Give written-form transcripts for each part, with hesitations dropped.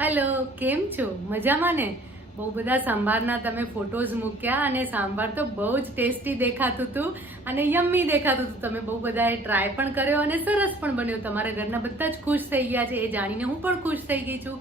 Hello, કેમ છો? મજામાં ને? બહુ બધા સાંભારના તમે ફોટોઝ મૂક્યા અને સાંભાર તો બહુ જ ટેસ્ટી દેખાતું હતું અને યમ્મી દેખાતું હતું. તમે બહુ બધાએ ટ્રાય પણ કર્યો અને સરસ પણ બન્યો. તમારા ઘરના બધા જ ખુશ થઈ ગયા છે, એ જાણીને હું પણ ખુશ થઈ ગઈ છું.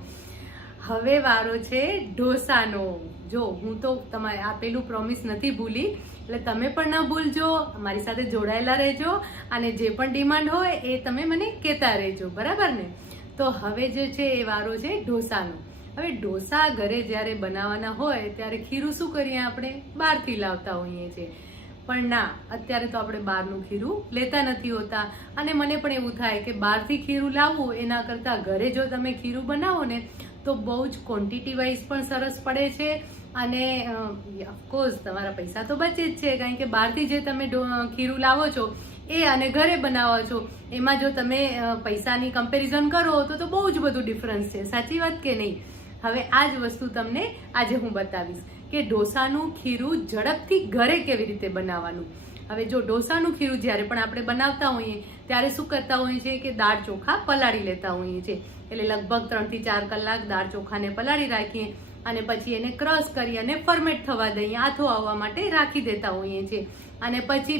હવે વારો છે ઢોસાનો. જો હું તો તમારે આપેલું પ્રોમિસ નથી ભૂલી, એટલે તમે પણ ન ભૂલજો, મારી સાથે જોડાયેલા રહેજો અને જે પણ ડિમાન્ડ હોય એ તમે મને કહેતા રહેજો, બરાબર ને? તો હવે જે છે એ વારો છે ઢોસાનો. હવે ઢોસા ઘરે જ્યારે બનાવવાના હોય ત્યારે ખીરું શું કરીએ, આપણે બહારથી લાવતા હોઈએ છીએ. પણ ના, અત્યારે તો આપણે બહારનું ખીરું લેતા નથી હોતા અને મને પણ એવું થાય કે બહારથી ખીરું લાવવું એના કરતાં ઘરે જો તમે ખીરું બનાવો ને તો બહુ જ ક્વોન્ટિટી વાઇઝ પણ સરસ પડે છે અને ઓફકોર્સ તમારા પૈસા તો બચે જ છે, કારણ કે બહારથી જે તમે ખીરું લાવો છો એ અને ઘરે બનાવો છો એમાં જો તમે પૈસાની કમ્પેરિઝન કરો તો બહુ જ બધું ડિફરન્સ છે. સાચી વાત કે નહીં? હવે આ જ વસ્તુ તમને આજે હું બતાવીશ કે ઢોસાનું ખીરું ઝડપથી ઘરે કેવી રીતે બનાવવાનું. હવે જો ઢોસાનું ખીરું જ્યારે પણ આપણે બનાવતા હોઈએ ત્યારે શું કરતા હોઈએ છીએ કે દાળ ચોખા પલાળી લેતા હોઈએ છીએ. એટલે લગભગ 3 થી 4 કલાક દાળ ચોખાને પલાળી રાખીએ અને પછી એને ક્રશ કરી અને ફર્મેટ થવા દઈએ, આથો આવવા માટે રાખી દેતા હોઈએ છીએ અને પછી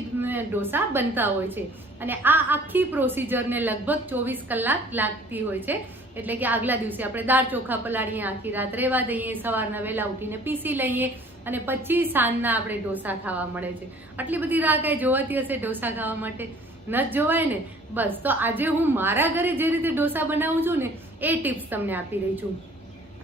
ઢોસા બનતા હોય છે. અને આ આખી પ્રોસિજરને લગભગ 24 કલાક લાગતી હોય છે. એટલે કે આગલા દિવસે આપણે દાળ ચોખા પલાળીએ, આખી રાત રહેવા દઈએ, સવારના વહેલા ઉઠીને પીસી લઈએ અને પછી સાંજના આપણે ઢોસા ખાવા મળે છે. આટલી બધી રાહ કાંઈ જોવાતી હશે ઢોસા ખાવા માટે? ન જ જોવાય ને. બસ, તો આજે હું મારા ઘરે જે રીતે ઢોસા બનાવું છું ને એ ટિપ્સ તમને આપી રહી છું.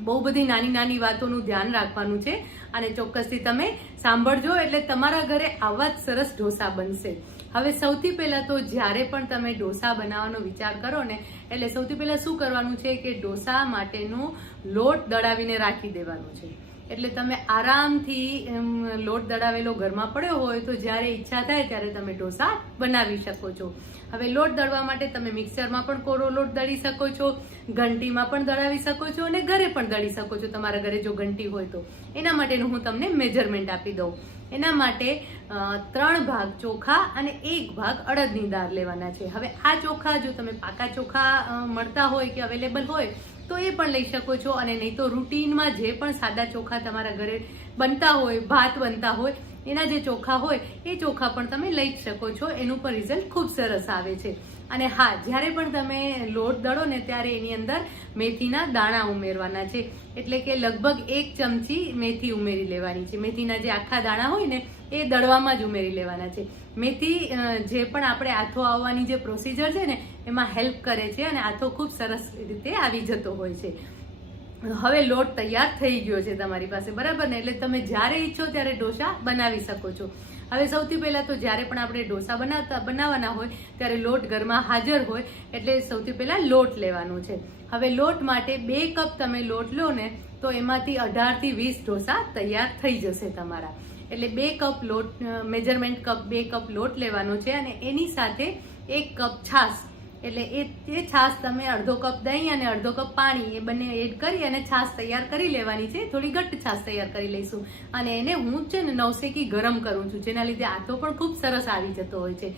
બહુ બધી નાની નાની વાતોનું ધ્યાન રાખવાનું છે અને ચોક્કસથી તમે સાંભળજો, એટલે તમારા ઘરે આવા જ સરસ ઢોસા બનશે. હવે સૌથી પહેલાં તો જ્યારે પણ તમે ઢોસા બનાવવાનો વિચાર કરો ને એટલે સૌથી પહેલાં શું કરવાનું છે કે ઢોસા માટેનું લોટ દળાવીને રાખી દેવાનું છે. એટલે તમે આરામથી લોટ દળાવેલો ઘરમાં પડ્યો હોય તો જ્યારે ઈચ્છા થાય ત્યારે તમે ઢોસા બનાવી શકો છો. હવે લોટ દળવા માટે તમે મિક્સરમાં પણ કોરો લોટ દળી શકો છો, ઘંટીમાં પણ દળાવી શકો છો અને ઘરે પણ દળી શકો છો. તમારા ઘરે જો ઘંટી હોય તો એના માટેનું હું તમને મેજરમેન્ટ આપી દઉં. એના માટે 3 ભાગ ચોખા અને 1 ભાગ અડદની દાળ લેવાના છે. હવે આ ચોખા જો તમે પાકા ચોખા મળતા હોય કે અવેલેબલ હોય તો એ પણ લઈ શકો છો, અને નહીં તો રૂટીનમાં જે પણ સાદા ચોખા તમારા ઘરે બનતા હોય, ભાત બનતા હોય એના જે ચોખા હોય એ ચોખા પણ તમે લઈ જ શકો છો. એનું પણ રિઝલ્ટ ખૂબ સરસ આવે છે. અને હા, જ્યારે પણ તમે લોટ દળો ને ત્યારે એની અંદર મેથીના દાણા ઉમેરવાના છે. એટલે કે લગભગ 1 ચમચી મેથી ઉમેરી લેવાની છે. મેથીના જે આખા દાણા હોય ને એ દળવામાં જ ઉમેરી લેવાના છે. મેથી જે પણ આપણે આથો આવવાની જે પ્રોસિજર છે ને એમાં હેલ્પ કરે છે અને આથો ખૂબ સરસ રીતે આવી જતો હોય છે. હવે લોટ તૈયાર થઈ ગયો છે તમારી પાસે, બરાબર ને? એટલે તમે જ્યારે ઈચ્છો ત્યારે ઢોસા બનાવી શકો છો. હવે સૌથી પહેલાં તો જ્યારે પણ આપણે ઢોસા બનાવવાના હોય ત્યારે લોટ ઘરમાં હાજર હોય એટલે સૌથી પહેલાં લોટ લેવાનો છે. હવે લોટ માટે 2 કપ તમે લોટ લો ને તો એમાંથી 18 થી 20 ઢોસા તૈયાર થઈ જશે તમારા. એટલે 2 કપ લોટ, મેજરમેન્ટ કપ 2 કપ લોટ લેવાનો છે અને એની સાથે 1 કપ છાશ. એટલે એ છાશ તમે અડધો કપ દહીં અને અડધો કપ પાણી એ બંને એડ કરી અને છાશ તૈયાર કરી લેવાની છે. થોડી ઘટ્ટ છાશ તૈયાર કરી લઈશું અને એને હું છે ને નવસેકી ગરમ કરું છું, જેના લીધે આથો પણ ખૂબ સરસ આવી જતો હોય છે.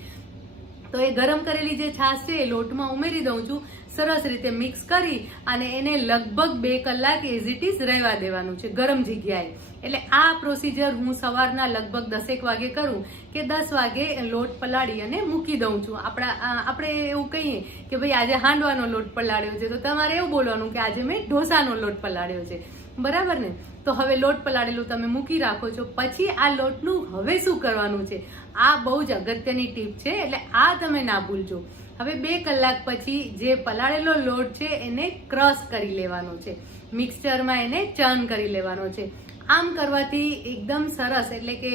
તો એ ગરમ કરેલી જે છાશ છે એ લોટમાં ઉમેરી દઉં છું, સરસ રીતે મિક્સ કરી અને એને લગભગ 2 કલાક એઝ ઇટ ઇઝ રહેવા દેવાનું છે ગરમ જગ્યાએ. એટલે આ પ્રોસિજર હું સવારના લગભગ 10 વાગે કરું કે 10 વાગે લોટ પલાળી અને મૂકી દઉં છું. આપણે એવું કહીએ કે ભાઈ આજે હાંડવાનો લોટ પલાળ્યો છે તો તમારે એવું બોલવાનું કે આજે મેં ઢોસાનો લોટ પલાળ્યો છે, બરાબર ને? તો હવે લોટ પલાળેલું તમે મૂકી રાખો છો. પછી આ લોટનું હવે શું કરવાનું છે, આ બહુ જ અગત્યની ટીપ છે, એટલે આ તમે ના ભૂલજો. હવે 2 કલાક પછી જે પલાળેલો લોટ છે એને ક્રશ કરી લેવાનો છે, મિક્સચરમાં એને ચર્ન કરી લેવાનો છે. આમ કરવાથી એકદમ સરસ, એટલે કે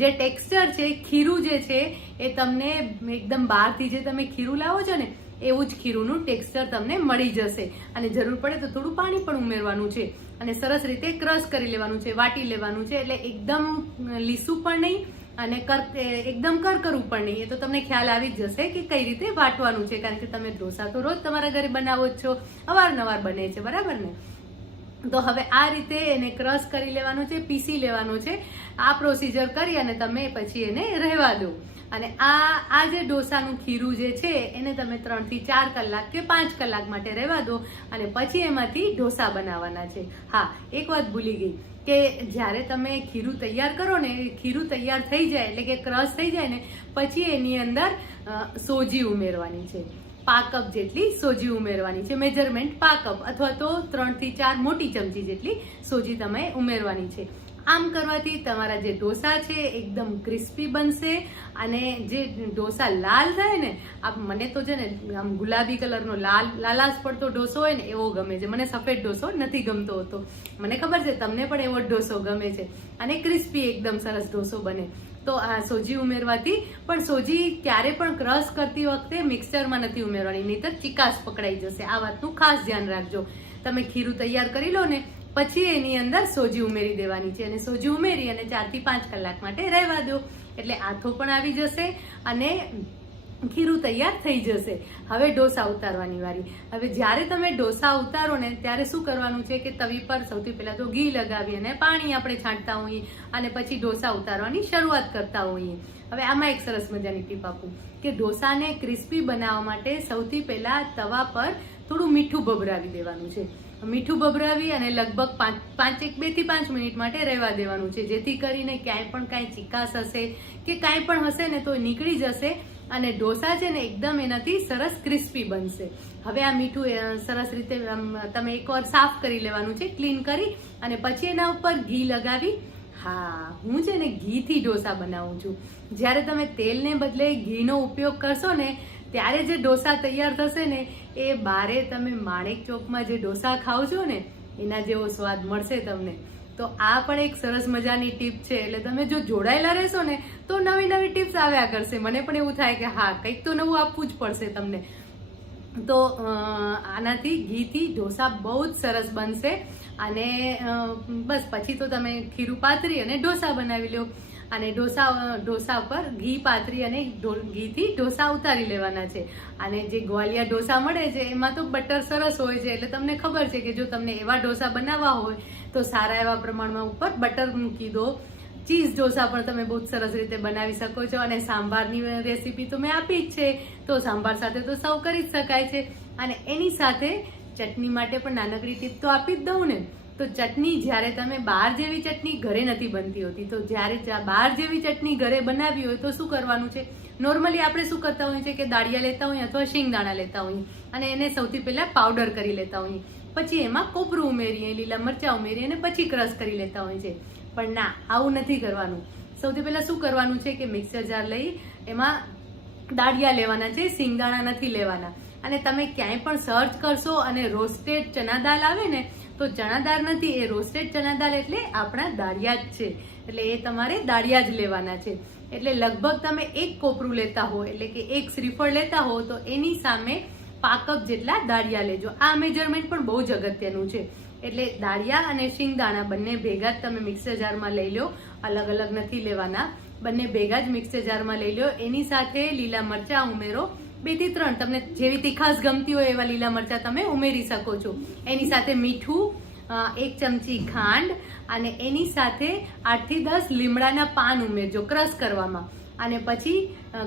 જે ટેક્સચર છે, ખીરું જે છે એ તમને એકદમ બહારથી જે તમે ખીરું લાવો છો ને એવું જ ખીરુંનું ટેક્સચર તમને મળી જશે. અને જરૂર પડે તો થોડું પાણી પણ ઉમેરવાનું છે અને સરસ રીતે ક્રશ કરી લેવાનું છે, વાટી લેવાનું છે. એટલે એકદમ લીસું પણ નહીં અને એકદમ કરકરું પણ નહીં. એ તો તમને ખ્યાલ આવી જ જશે કે કઈ રીતે વાટવાનું છે, કારણ કે તમે ઢોસા તો રોજ તમારા ઘરે બનાવો જ છો, અવારનવાર બને છે, બરાબર ને? તો હવે આ રીતે એને ક્રશ કરી લેવાનું છે, પીસી લેવાનું છે. આ પ્રોસીજર કરી અને તમે પછી એને રહેવા દો. અને આ જે ઢોસાનું ખીરું જે છે એને તમે 3 થી 4 કલાક કે 5 કલાક માટે રહેવા દો અને પછી એમાંથી ઢોસા બનાવવાના છે. હા, એક વાત ભૂલી ગઈ કે જ્યારે તમે ખીરું તૈયાર કરો ને, ખીરું તૈયાર થઈ જાય એટલે કે ક્રશ થઈ જાય ને પછી એની અંદર સોજી ઉમેરવાની છે. 5 કપ જેટલી સોજી ઉમેરવાની છે. મેજરમેન્ટ 5 કપ અથવા તો 3 થી 4 મોટી ચમચી જેટલી સોજી તમે ઉમેરવાની છે. આમ કરવાથી તમારા જે ઢોસા છે એકદમ ક્રિસ્પી બનશે અને જે ઢોસા લાલ થાય ને, મને તો છે ને આમ ગુલાબી કલરનો લાલાશ પડતો ઢોસો હોય ને એવો ગમે છે. મને સફેદ ઢોસો નથી ગમતો હોતો. મને ખબર છે તમને પણ એવો ઢોસો ગમે છે અને ક્રિસ્પી એકદમ સરસ ઢોસો બને. તો આ સોજી ઉમેરવાથી, પણ સોજી ક્યારે પણ ક્રશ કરતી વખતે મિક્સચરમાં નથી ઉમેરવાની, નહીંતર ચિકાસ પકડાઈ જશે. આ વાતનું ખાસ ધ્યાન રાખજો. તમે ખીરું તૈયાર કરી લો ને પછી એની અંદર સોજી ઉમેરી દેવાની છે અને સોજી ઉમેરી અને 4 થી 5 કલાક માટે રહેવા દો એટલે આથો પણ આવી જશે અને ખીરું તૈયાર થઈ જશે. હવે ઢોસા ઉતારવાની વારી. હવે જ્યારે તમે ઢોસા ઉતારો ને ત્યારે શું કરવાનું છે કે તવી પર સૌથી પહેલા તો ઘી લગાવી અને પાણી આપણે છાંટતા હોઈએ અને પછી ઢોસા ઉતારવાની શરૂઆત કરતા હોઈએ. હવે આમાં એક સરસ મજાની ટીપ આપું કે ઢોસાને ક્રિસ્પી બનાવવા માટે સૌથી પહેલા તવા પર થોડું મીઠું ભભરાવી દેવાનું છે. મીઠું ભભરાવી અને લગભગ 2 થી 5 મિનિટ માટે રહેવા દેવાનું છે, જેથી કરીને ક્યાંય પણ કાંઈ ચિકાસ હશે કે કાંઈ પણ હશે ને તો નીકળી જશે અને ઢોસા છે ને એકદમ એનાથી સરસ ક્રિસ્પી બનશે. હવે આ મીઠું સરસ રીતે તમે એકવાર સાફ કરી લેવાનું છે, ક્લીન કરી અને પછી એના ઉપર ઘી લગાવી. હા, હું છે ને ઘીથી ઢોસા બનાવું છું. જ્યારે તમે તેલને બદલે ઘીનો ઉપયોગ કરશો ને ત્યારે જે ઢોસા તૈયાર થશે ને એ બારે તમે માણેક ચોકમાં જે ઢોસા ખાવ છો ને એના જેવો સ્વાદ મળશે તમને. તો આ પણ એક સરસ મજાની ટીપ છે. એટલે તમે જો જોડાયેલા રહેશો ને તો નવી નવી ટિપ્સ આવ્યા કરશે. મને પણ એવું થાય કે હા, કંઈક તો નવું આપવું જ પડશે તમને. તો આનાથી ઘીથી ઢોસા બહુ જ સરસ બનશે અને બસ પછી તો તમે ખીરું પાથરી અને ઢોસા બનાવી લો અને ઢોસા પર ઘી પાથરી અને ઘીથી ઢોસા ઉતારી લેવાના છે. અને જે ગ્વાલિયા ઢોસા મળે છે એમાં તો બટર સરસ હોય છે, એટલે તમને ખબર છે કે જો તમને એવા ઢોસા બનાવવા હોય તો સારા એવા પ્રમાણમાં ઉપર બટર મૂકી દો. ચીઝ ઢોસા પણ તમે બહુ સરસ રીતે બનાવી શકો છો અને સાંભારની રેસીપી તો મેં આપી જ છે, તો સાંભાર સાથે તો સર્વ કરી જ શકાય છે. અને એની સાથે ચટણી માટે પણ નાનકડી ટીપ તો આપી જ દઉં ને. તો ચટણી જ્યારે તમે બહાર જેવી ચટણી ઘરે નથી બનતી હોતી, તો જ્યારે બહાર જેવી ચટણી ઘરે બનાવી હોય તો શું કરવાનું છે? નોર્મલી આપણે શું કરતા હોઈએ છીએ કે દાળિયા લેતા હોઈએ અથવા શિંગદાણા લેતા હોઈએ અને એને સૌથી પહેલા પાવડર કરી લેતા હોઈએ, પછી એમાં કોપરું ઉમેરીએ, લીલા મરચાં ઉમેરીએ અને પછી ક્રશ કરી લેતા હોઈએ છીએ. પણ ના, આવું નથી કરવાનું. સૌથી પહેલા શું કરવાનું છે કે મિક્સર જાર લઈ એમાં દાળિયા લેવાના છે, શિંગદાણા નથી લેવાના. અને તમે ક્યાંય પણ સર્ચ કરશો અને રોસ્ટેડ ચણા દાળ આવે ને તો ચણા દાળ નથી, એ રોસ્ટેડ ચણા દાળ એટલે આપણા દાળિયા જ છે. એટલે એ તમારે દાળિયા જ લેવાના છે. એટલે લગભગ તમે 1 કોપરું લેતા હો એટલે કે 1 શ્રીફળ લેતા હો તો એની સામે 5 કપ જેટલા દાળિયા લેજો. આ મેજરમેન્ટ પણ બહુ જ અગત્યનું છે. એટલે દાળિયા અને શિંગદાણા બંને ભેગા જ તમે મિક્સર જારમાં લઈ લો, અલગ અલગ નથી લેવાના. બંને ભેગા જ મિક્સર જારમાં લઈ લો. એની સાથે લીલા મરચાં ઉમેરો, 2 થી 3 તમને જેવી તીખાસ ગમતી હોય એવા લીલા મરચાં તમે ઉમેરી શકો છો. એની સાથે મીઠું, 1 ચમચી ખાંડ અને એની સાથે 8 થી 10 લીમડાના પાન ઉમેરજો ક્રશ કરવામાં. અને પછી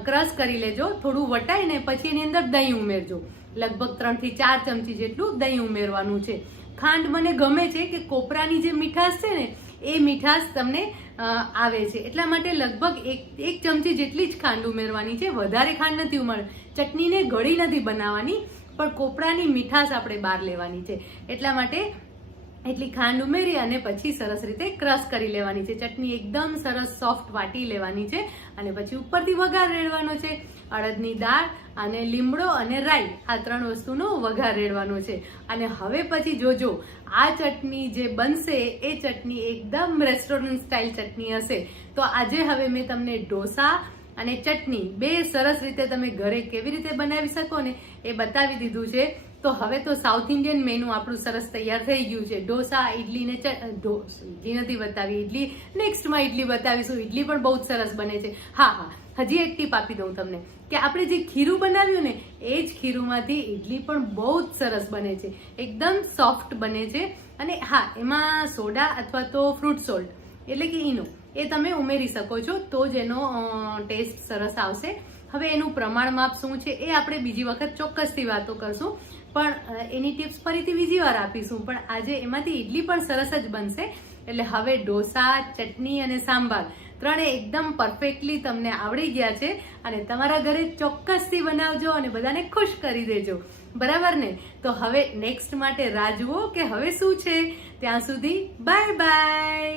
ક્રશ કરી લેજો, થોડું વટાઈને પછી એની અંદર દહીં ઉમેરજો. લગભગ 3 થી 4 ચમચી જેટલું દહીં ઉમેરવાનું છે. ખાંડ મને ગમે છે કે કોપરાની જે મીઠાશ છે ને એ મીઠાશ તમને આવે છે, એટલા માટે લગભગ 1 ચમચી જેટલી જ ખાંડ ઉમેરવાની છે. વધારે ખાંડ નથી ઉમેરવાની. ચટણીને ગળી નથી બનાવવાની, પણ કોપરાની મીઠાશ આપણે બહાર લેવાની છે, એટલા માટે એટલી ખાંડ ઉમેરી અને પછી સરસ રીતે ક્રશ કરી લેવાની છે. ચટણી એકદમ સરસ સોફ્ટ વાટી લેવાની છે અને પછી ઉપરથી વઘાર રેડવાનો છે. અડદની દાળ અને લીમડો અને રાઈ, આ 3 વસ્તુનો વઘાર રેડવાનો છે. અને હવે પછી જોજો આ ચટણી જે બનશે એ ચટણી એકદમ રેસ્ટોરન્ટ સ્ટાઇલ ચટણી હશે. તો આજે હવે મેં તમને ઢોસા અને ચટણી 2 સરસ રીતે તમે ઘરે કેવી રીતે બનાવી શકો ને એ બતાવી દીધું છે. તો હવે તો સાઉથ ઇન્ડિયન મેનુ આપણું સરસ તૈયાર થઈ ગયું છે. ઢોસા, ઇડલી ને ઇડલી નથી બતાવી, ઇડલી નેક્સ્ટમાં ઇડલી બતાવીશું. ઇડલી પણ બહુ જ સરસ બને છે. હા, હજી એક ટીપ આપી દઉં તમને કે આપણે જે ખીરું બનાવ્યું ને એ જ ખીરુંમાંથી ઇડલી પણ બહુ જ સરસ બને છે, એકદમ સોફ્ટ બને છે. અને હા, એમાં સોડા અથવા તો ફ્રૂટ સોલ્ટ એટલે કે ઈનો એ તમે ઉમેરી શકો છો, તો જ એનો ટેસ્ટ સરસ આવશે. હવે એનું પ્રમાણ માપ શું છે એ આપણે બીજી વખત ચોક્કસથી વાતો કરશું, પણ એની ટિપ્સ ફરીથી બીજી વાર આપીશું. પણ આજે એમાંથી ઇડલી પણ સરસ જ બનશે. એટલે હવે ઢોસા, ચટણી અને સાંભાર ત્રણે એકદમ પરફેક્ટલી તમને આવડી ગયા છે અને તમારા ઘરે ચોક્કસથી બનાવજો અને બધાને ખુશ કરી દેજો. બરાબર ને? તો હવે નેક્સ્ટ માટે રાહ જુઓ કે હવે શું છે. ત્યાં સુધી બાય બાય.